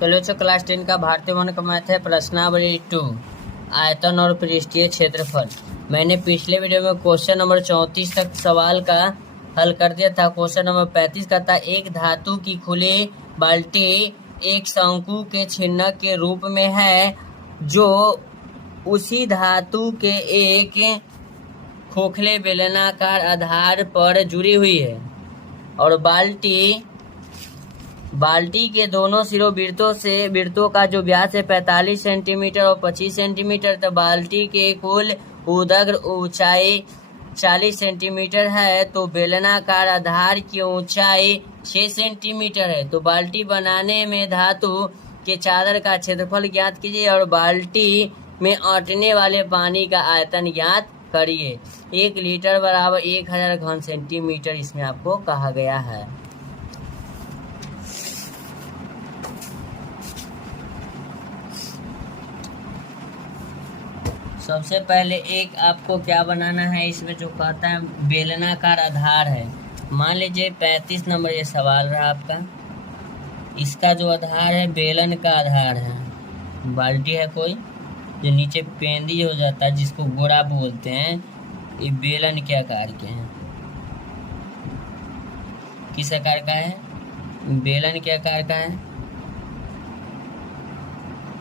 चलो बच्चों, क्लास 10 का भारतीय वन का मैथ है प्रश्नावली 2, आयतन और पृष्ठीय क्षेत्रफल। मैंने पिछले वीडियो में क्वेश्चन नंबर 34 तक सवाल का हल कर दिया था। क्वेश्चन नंबर 35 का था, एक धातु की खुली बाल्टी एक शंकु के छिन्नक के रूप में है जो उसी धातु के एक खोखले बेलनाकार आधार पर जुड़ी हुई है और बाल्टी के दोनों सिरों वृत्तों का जो व्यास है 45 सेंटीमीटर और 25 सेंटीमीटर, तो बाल्टी के कुल उदग्र ऊंचाई 40 सेंटीमीटर है, तो बेलनाकार आधार की ऊंचाई 6 सेंटीमीटर है। तो बाल्टी बनाने में धातु के चादर का क्षेत्रफल ज्ञात कीजिए और बाल्टी में अटने वाले पानी का आयतन ज्ञात करिए। 1 लीटर बराबर 1000 घन सेंटीमीटर इसमें आपको कहा गया है। सबसे पहले एक आपको क्या बनाना है, इसमें जो कहता है बेलनाकार आधार है। मान लीजिए 35 नंबर ये सवाल रहा आपका। इसका जो आधार है बेलन का आधार है। बाल्टी है कोई जो नीचे पेंदी हो जाता है जिसको गोड़ा बोलते हैं, ये बेलन के आकार के हैं। किस आकार का है? बेलन के आकार का है।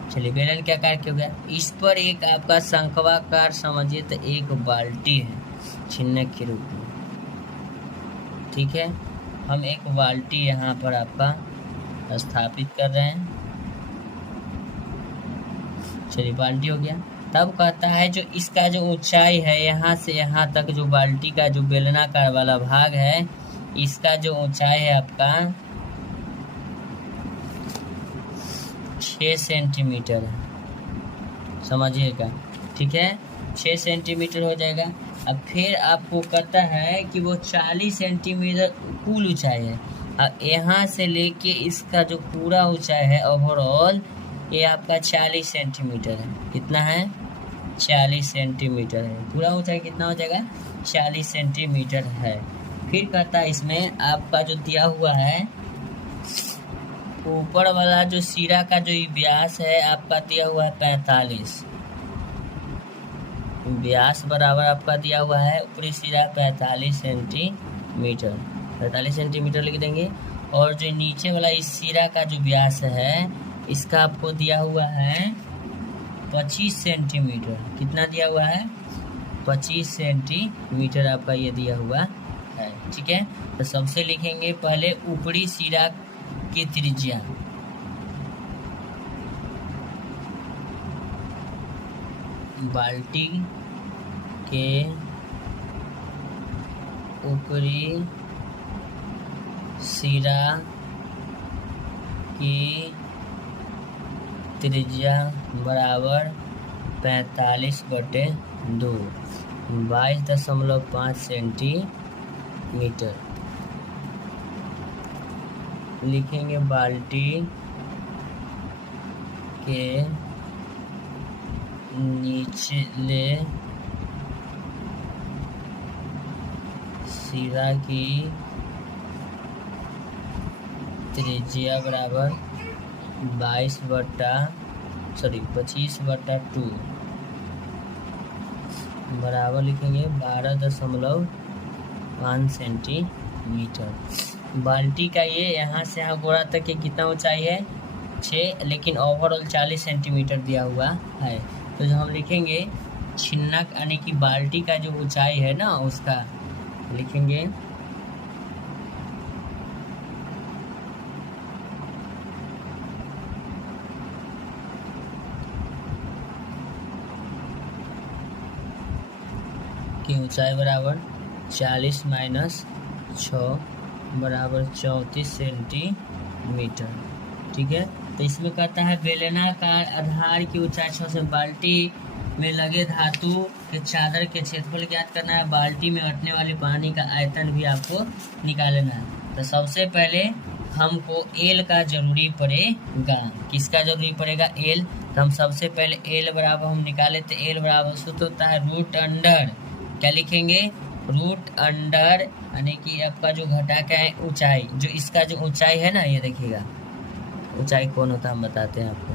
चलिए, बेलन के आकार क्यों गया? इस पर एक आपका शंक्वाकार समझिए तो एक बाल्टी है छिन्नक के रूप में। ठीक है, हम एक बाल्टी यहाँ पर आपका स्थापित कर रहे हैं। चलिए, बाल्टी हो गया। तब कहता है जो इसका जो ऊंचाई है यहाँ से यहाँ तक, जो बाल्टी का जो बेलनाकार वाला भाग है, इसका जो ऊंचाई है आपका 6 सेंटीमीटर है, समझिएगा। ठीक है, 6 सेंटीमीटर हो जाएगा। अब फिर आपको कहता है कि वो 40 सेंटीमीटर कुल ऊंचाई है। अब यहाँ से लेके इसका जो पूरा ऊंचाई है ओवरऑल, ये आपका 40 सेंटीमीटर है। कितना है? 40 सेंटीमीटर है। पूरा ऊंचाई कितना हो जाएगा? 40 सेंटीमीटर है। फिर कहता है इसमें आपका जो दिया हुआ है ऊपर वाला जो सिरा का जो व्यास है आपका दिया हुआ है 45। व्यास बराबर आपका दिया हुआ है ऊपरी सिरा 45 सेंटीमीटर। 45 सेंटीमीटर लिख देंगे। और जो नीचे वाला इस सिरा का जो व्यास है इसका आपको दिया हुआ है 25 सेंटीमीटर। कितना दिया हुआ है? 25 सेंटीमीटर आपका ये दिया हुआ है। ठीक है, तो सबसे लिखेंगे पहले ऊपरी सिरा की त्रिज्या। बाल्टी के ऊपरी सिरा की त्रिज्या बराबर 45/2, 22.5 सेंटीमीटर। लिखेंगे बाल्टी के निचले सिरा की त्रिज्या बराबर 25/2 बराबर लिखेंगे 12.5 सेंटीमीटर। बाल्टी का ये यहाँ से यहाँ गोड़ा तक के कितना ऊंचाई है? 6, लेकिन ओवरऑल 40 सेंटीमीटर दिया हुआ है। तो जो हम लिखेंगे छिन्नक यानी कि बाल्टी का जो ऊंचाई है ना, उसका लिखेंगे की ऊंचाई बराबर 40 - 6 बराबर 34 सेंटीमीटर। ठीक है, तो इसमें कहता है बेलनाकार आधार की ऊंचाई 6 से। बाल्टी में लगे धातु के चादर के क्षेत्रफल ज्ञात करना है। बाल्टी में अटने वाले पानी का आयतन भी आपको निकालना है। तो सबसे पहले हमको एल का जरूरी पड़ेगा। किसका जरूरी पड़ेगा? एल। तो हम सबसे पहले एल बराबर हम निकाले, तो एल बराबर सूत्र होता है रूट अंडर, क्या लिखेंगे? रूट अंडर यानी कि आपका जो घटा का है ऊंचाई, जो इसका जो ऊंचाई है ना, ये देखिएगा ऊंचाई कौन होता है हम बताते हैं आपको।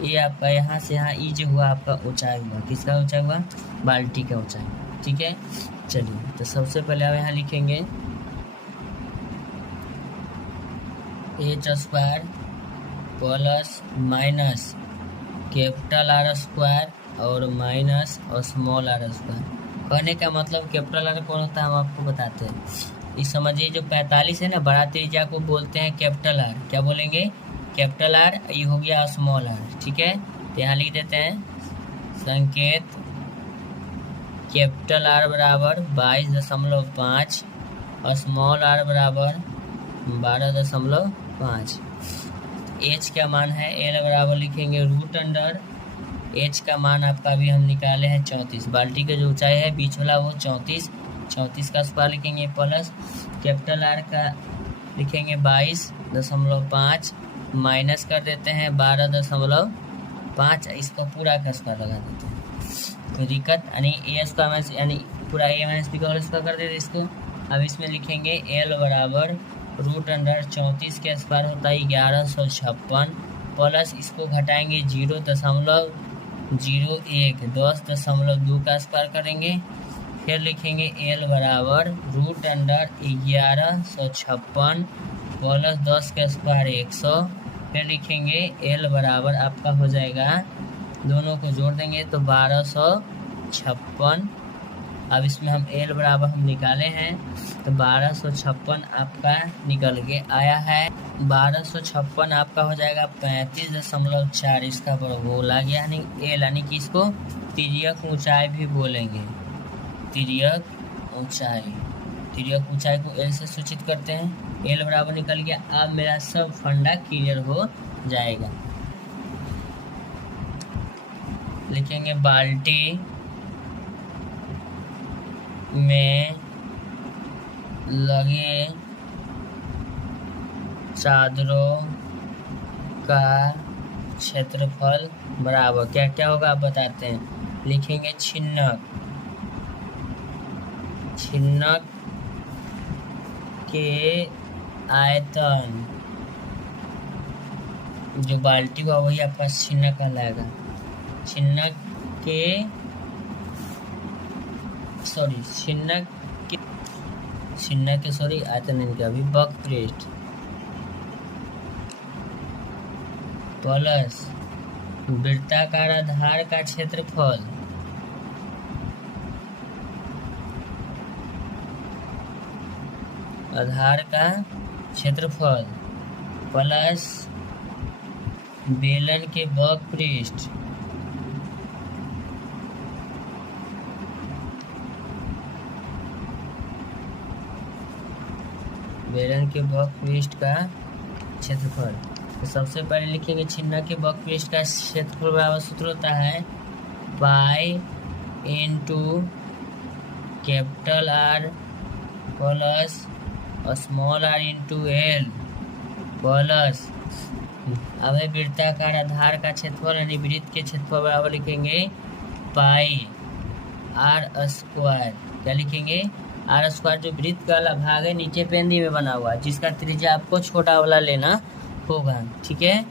ये आपका यहाँ से यहाँ ई जो हुआ आपका ऊंचाई हुआ, किसका ऊंचाई हुआ, बाल्टी का ऊंचाई। ठीक है, चलिए तो सबसे पहले आप यहाँ लिखेंगे H square plus minus capital R square और माइनस और स्मॉल आर स्क्वायर। कहने का मतलब कैपिटल आर कौन होता है हम आपको बताते हैं। इस समझिए जो 45 है ना, बड़ा त्रिज्या को बोलते हैं कैपिटल आर। क्या बोलेंगे, कैपिटल आर। ये हो गया स्मॉल आर। ठीक है, तो यहाँ लिख देते हैं संकेत कैपिटल आर बराबर 22.5 और स्मॉल आर बराबर 12.5। एच का मान है एल बराबर लिखेंगे रूट अंडर एच का मान आपका भी हम निकाले हैं 34। बाल्टी का जो ऊंचाई है बीच वाला वो 34 का स्क्वायर लिखेंगे प्लस कैपिटल आर का लिखेंगे 22.5 माइनस कर देते हैं 12.5, इसका पूरा का स्क्वायर लगा देते हैं। कोई दिक्कत यानी ए स्क्वायर यानी पूरा ए माइनस बी का होल स्क्वायर कर देते इसको। अब इसमें लिखेंगे एल बराबर रूट अंडर 34 के स्क्वायर होता है 1156 प्लस इसको घटाएंगे 0.01 10.2 का स्क्वायर करेंगे। फिर लिखेंगे एल बराबर रूट अंडर 1156 प्लस 10 का स्क्वायर 100। फिर लिखेंगे एल बराबर आपका हो जाएगा, दोनों को जोड़ देंगे तो 1256। अब इसमें हम एल बराबर हम निकाले हैं तो 1256 आपका निकल के आया है। 1256 आपका हो जाएगा 35.4, इसका वर्गमूल आ गया। यानी एल यानी कि इसको तिर्यक ऊंचाई भी बोलेंगे, तिर्यक ऊंचाई को एल से सूचित करते हैं। एल बराबर निकल गया। अब मेरा सब फंडा क्लियर हो जाएगा। लिखेंगे बाल्टी में लगे चादरों का क्षेत्रफल बराबर क्या क्या होगा आप बताते हैं। लिखेंगे छिन्नक के आयतन, जो बाल्टी हुआ वही आपका छिन्नक कहलाएगा। छिन्नक के आयतन इनका भी वक्रपृष्ठ प्लस वृत्ताकार आधार का क्षेत्रफल प्लस बेलन के वक्रपृष्ठ का क्षेत्रफल। तो सबसे पहले लिखेंगे छिन्नक के वक्रपृष्ठ का क्षेत्रफल बराबर सूत्र होता है pi into capital R plus small R into L plus अब है वृत्ताकार आधार का क्षेत्रफल यानी वृत्त के क्षेत्रफल बराबर लिखेंगे पाई आर स्क्वायर। क्या लिखेंगे, आर स्क्वायर जो वृत्त का वाला भाग है नीचे पेंदी में बना हुआ, जिसका त्रिज्या आपको छोटा वाला लेना होगा। ठीक है,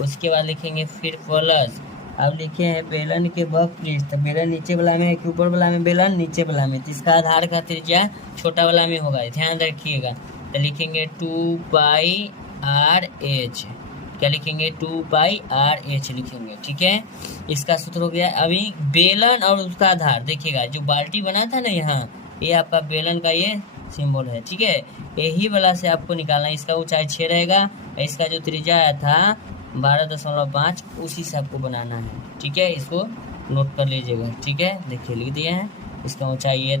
उसके बाद लिखेंगे फिर प्लस अब लिखे हैं बेलन के वक्रपृष्ठ। तो बेलन नीचे वाला में है कि ऊपर वाला में, बेलन नीचे वाला में, जिसका आधार का त्रिज्या छोटा वाला में होगा, ध्यान रखिएगा। तो लिखेंगे 2 पाई आर एच। क्या लिखेंगे, 2 पाई आर एच लिखेंगे। ठीक है, इसका सूत्र हो गया। अभी बेलन और उसका आधार देखिएगा, जो बाल्टी बना था ना यहाँ, ये आपका बेलन का ये सिंबल है। ठीक है, यही वाला से आपको निकालना है। इसका ऊंचाई 6 रहेगा, इसका जो त्रिज्या आया था 12.5 उसी से आपको बनाना है। ठीक है, इसको नोट कर लीजिएगा। ठीक है, देखिए लिख दिए हैं। इसका ऊंचाई ये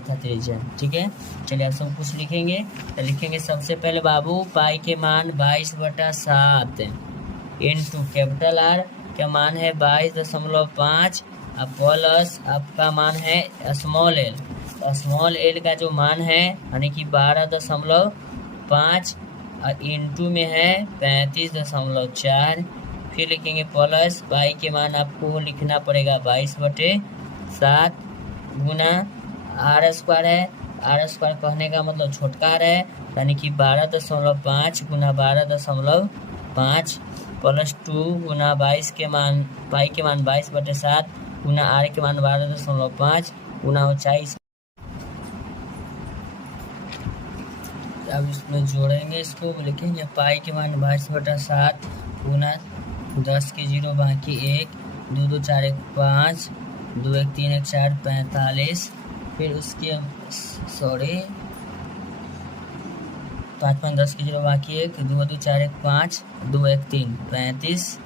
था त्रिज्या। ठीक है, चलिए आप सब कुछ लिखेंगे। तो लिखेंगे सबसे पहले बाबू पाई के मान 22/7 इंटू कैपिटल आर का मान है 22.5 प्लस आपका मान है स्मॉल एल। स्मॉल एल का जो मान है यानी कि 12.5 और इंटू में है 35.4। फिर लिखेंगे प्लस पाई के मान आपको लिखना पड़ेगा 22/7 गुना आर स्क्वायर है, आर स्क्वायर कहने का मतलब छोटका आर है, यानी कि 12.5 गुना 12.5 प्लस 2 गुना 22 के मान पाई के मान 22/7 गुना आर के मान 12.5 गुना ऊंचाई। अब इसमें जोड़ेंगे, इसको लिखेंगे पाई के मान 22/7 गुना 10 के 0 बाकी 1 2 2 4 1 5 2 1 3 1 4 45। फिर उसके 5 5 10 के 0 बाकी 1 2 2 4 1 5 2 1 3 35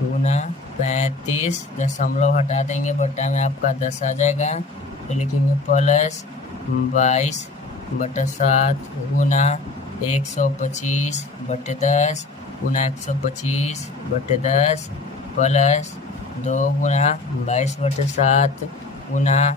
गुना 35 दशमलव हटा देंगे, बट्टा में आपका 10 आ जाएगा। तो लिखेंगे प्लस 22/7 गुना 125/10 गुना 125/10 प्लस 2 गुना 22/7 गुना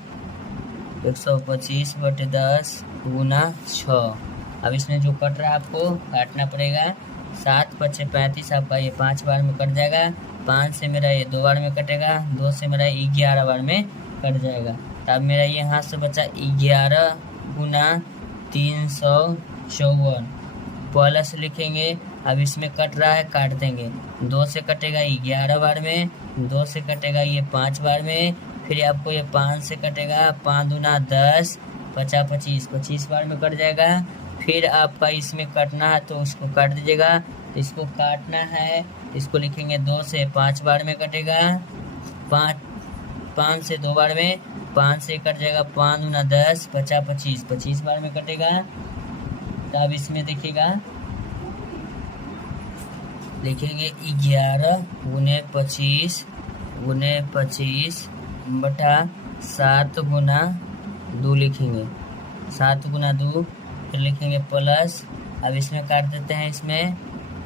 125/10 गुना 6। अब इसमें जो कट रहा है आपको काटना पड़ेगा। 7 5 35 आपका ये 5 बार में कट जाएगा, 5 से मेरा ये 2 बार में कटेगा, 2 से मेरा 11 बार में कट जाएगा। तब मेरा यहाँ से बचा 11 गुना 354 प्लस लिखेंगे। अब इसमें कट रहा है, काट देंगे। 2 से कटेगा 11 बार में, 2 से कटेगा ये 5 बार में, फिर आपको ये 5 से कटेगा, 5 दूना 10 50 25 बार में कट जाएगा। फिर आपका इसमें कटना है तो उसको काट दीजिएगा। तो इसको काटना है, इसको लिखेंगे 2 से 5 बार में कटेगा, 5 से 2 बार में, 5 से कट जाएगा, 5 दूना 10 50 25 बार में कटेगा। तब इसमें देखिएगा लिखेंगे 11 गुने 25 बटा 7 गुना 2 लिखेंगे, 7 गुना 2। फिर लिखेंगे प्लस। अब इसमें काट देते हैं, इसमें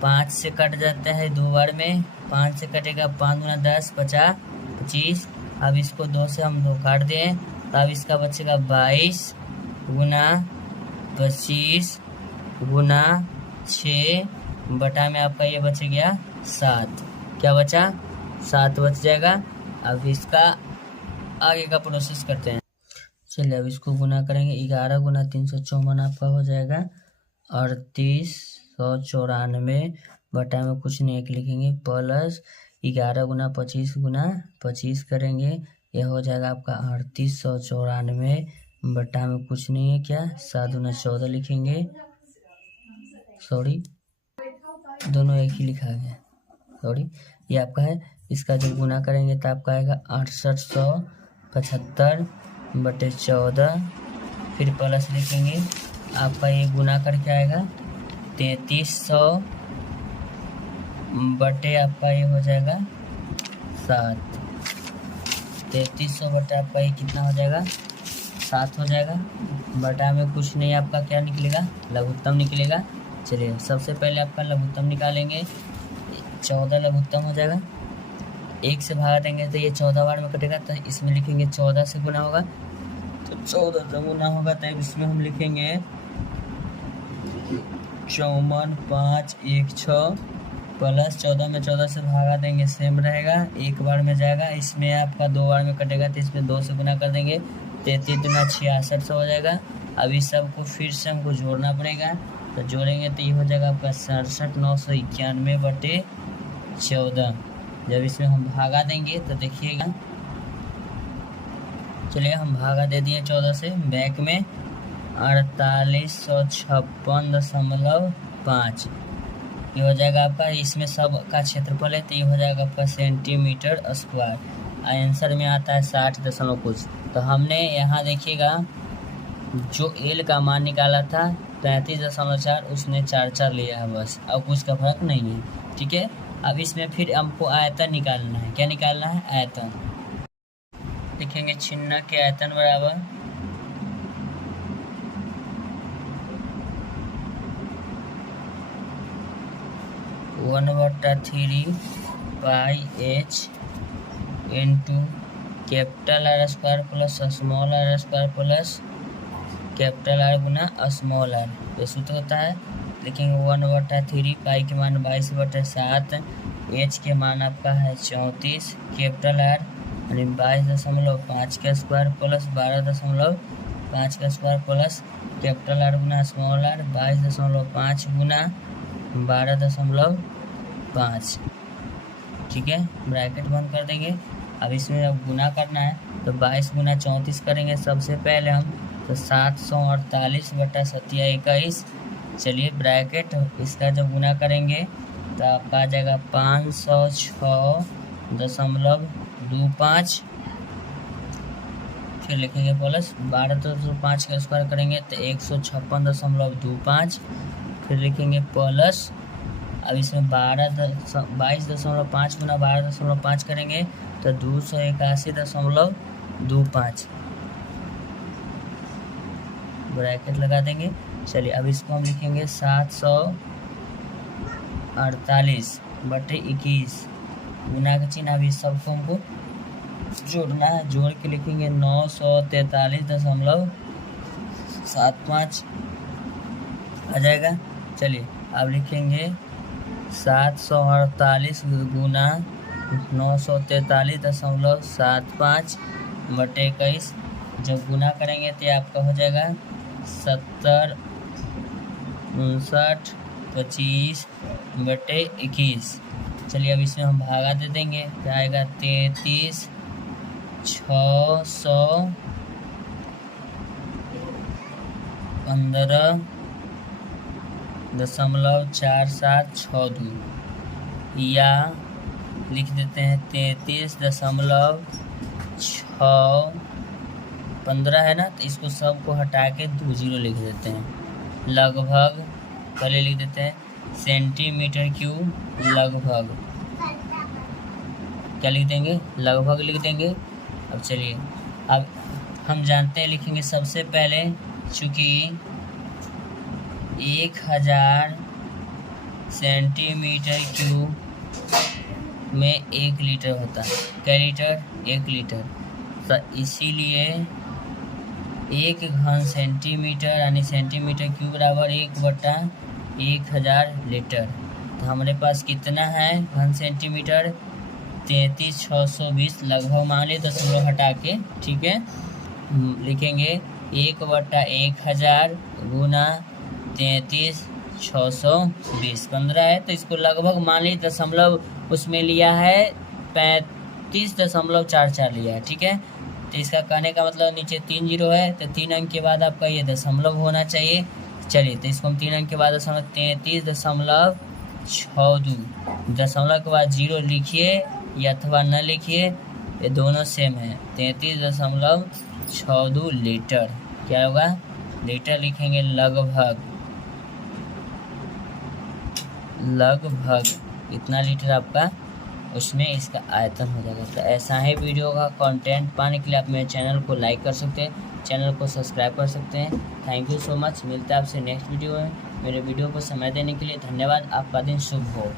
5 से कट जाता है 2 बार में, 5 से कटेगा, 5 गुना 10 50 25। अब इसको 2 से हम 2 काट दें, तो अब इसका बचेगा 22 गुना 25 गुना 6 बटा में आपका ये बच गया 7। क्या बचा? 7 बच जाएगा। अब इसका आगे का प्रोसेस करते हैं। चलिए अब इसको गुना करेंगे। 11 गुना 354 आपका हो जाएगा 3894 बटा में कुछ नहीं एक लिखेंगे, प्लस 11 गुना 25 करेंगे, यह हो जाएगा आपका 3894 बटा में कुछ नहीं है क्या 7 गुना 14 लिखेंगे। सॉरी, दोनों एक ही लिखा गया, सॉरी, ये आपका है। इसका जब गुना करेंगे तो आपका आएगा 6875 बटे 14। फिर प्लस लिखेंगे, आपका ये गुना करके आएगा 3300 बटे आपका ये हो जाएगा 7। 3300 बटे आपका ये कितना हो जाएगा 7 हो जाएगा। बटा में कुछ नहीं, आपका क्या निकलेगा लघुत्तम निकलेगा। चलिए सबसे पहले आपका लघुत्तम निकालेंगे। 14 लघुत्तम हो जाएगा, 1 से भागा देंगे तो ये 14 बार में कटेगा, तो इसमें लिखेंगे 14 से गुना होगा, तो 14 से गुना होगा तो इसमें हम लिखेंगे 54 5 1 6 प्लस 14 में 14 से भागा देंगे, सेम रहेगा, 1 बार में जाएगा। इसमें आपका 2 बार में कटेगा तो इसमें 2 से गुना कर देंगे, 33 दूना 66 हो जाएगा। अभी सबको फिर से हमको जोड़ना पड़ेगा, तो जोड़ेंगे तो ये हो जाएगा आपका 67991 बटे 14। जब इसमें हम भागा देंगे तो देखिएगा, चलिए हम भागा दे दिए 14 से, बैक में 4856.5 ये हो जाएगा आपका। इसमें सब का क्षेत्रफल है तो ये हो जाएगा आपका सेंटीमीटर स्क्वायर। आंसर में आता है 60 दशमलव कुछ। तो हमने यहाँ देखिएगा जो एल का मान निकाला था 35.4, उसने 4 लिया है बस, अब कुछ का फर्क नहीं है, ठीक है। अब इसमें फिर हमको आयतन निकालना है। क्या निकालना है? आयतन। लिखेंगे छिन्न के आयतन बराबर 1/3 pi h into capital R square plus small R square plus capital R गुना स्मॉल आर। ये सूत्र होता है। लिखेंगे 1/3 पाई के मान 22/7, एच के मान आपका है 34, कैपिटल आर यानी 22.5 के स्क्वायर प्लस 12.5 5 का स्क्वायर प्लस कैपिटल आर गुना स्मॉल आर 22.5 गुना 12.5। ठीक है, ब्रैकेट बंद कर देंगे। अब इसमें अब गुना करना है तो 22 गुना 34 करेंगे सबसे पहले हम, तो 748/27 चलिए ब्रैकेट इसका जब गुना करेंगे तो आपका आ जाएगा 506.25। फिर लिखेंगे प्लस 12.5 का स्क्वायर करेंगे तो 156.25। फिर लिखेंगे प्लस, अब इसमें 22.5 गुना 12.5 करेंगे तो 281.25 ब्रैकेट लगा देंगे। चलिए अब इसको हम लिखेंगे 748/21 गुना का चिन्ह। अभी सबको हमको जोड़ना है, जोड़ के लिखेंगे 943.75 आ जाएगा। चलिए अब लिखेंगे 748 गुना 943.75/21 जब गुना करेंगे तो आपका हो जाएगा 7059.25/21। चलिए अब इसमें हम भागा दे देंगे तो आएगा 33,615.4762 या लिख देते हैं 33.615 है ना, तो इसको सबको हटा के 2 जीरो लिख देते हैं। लगभग पहले लिख देते हैं सेंटीमीटर क्यूब, लगभग क्या लिख देंगे, लगभग लिख देंगे। अब चलिए अब हम जानते हैं लिखेंगे सबसे पहले, चूँकि 1000 सेंटीमीटर क्यूब में 1 लीटर होता है। क्या लीटर? 1 लीटर। तो इसीलिए 1 घन सेंटीमीटर यानी सेंटीमीटर क्यूब बराबर 1/1000 लीटर। तो हमारे पास कितना है घन सेंटीमीटर? 33,620 लगभग मान ली, दशमलव हटा के। ठीक है, लिखेंगे 1/1000 गुना 33,620 15 है, तो इसको लगभग मान ली, दशमलव उसमें लिया है 35.44 लिया है। ठीक है, तो इसका कहने का मतलब नीचे 3 जीरो है तो 3 अंक के बाद आपका ये दशमलव होना चाहिए। चलिए तो इसको हम 3 अंक के बाद 33.62 दशमलव के बाद 0 लिखिए या अथवा न लिखिए, ये दोनों सेम है। 33.62 लीटर क्या होगा? लीटर लिखेंगे लगभग, लगभग इतना लीटर आपका उसमें इसका आयतन हो जाएगा। तो ऐसा ही वीडियो का कंटेंट पाने के लिए आप मेरे चैनल को लाइक कर सकते हैं, चैनल को सब्सक्राइब कर सकते हैं। Thank you so much. मिलता है आपसे नेक्स्ट वीडियो में। मेरे वीडियो को समय देने के लिए धन्यवाद। आपका दिन शुभ हो।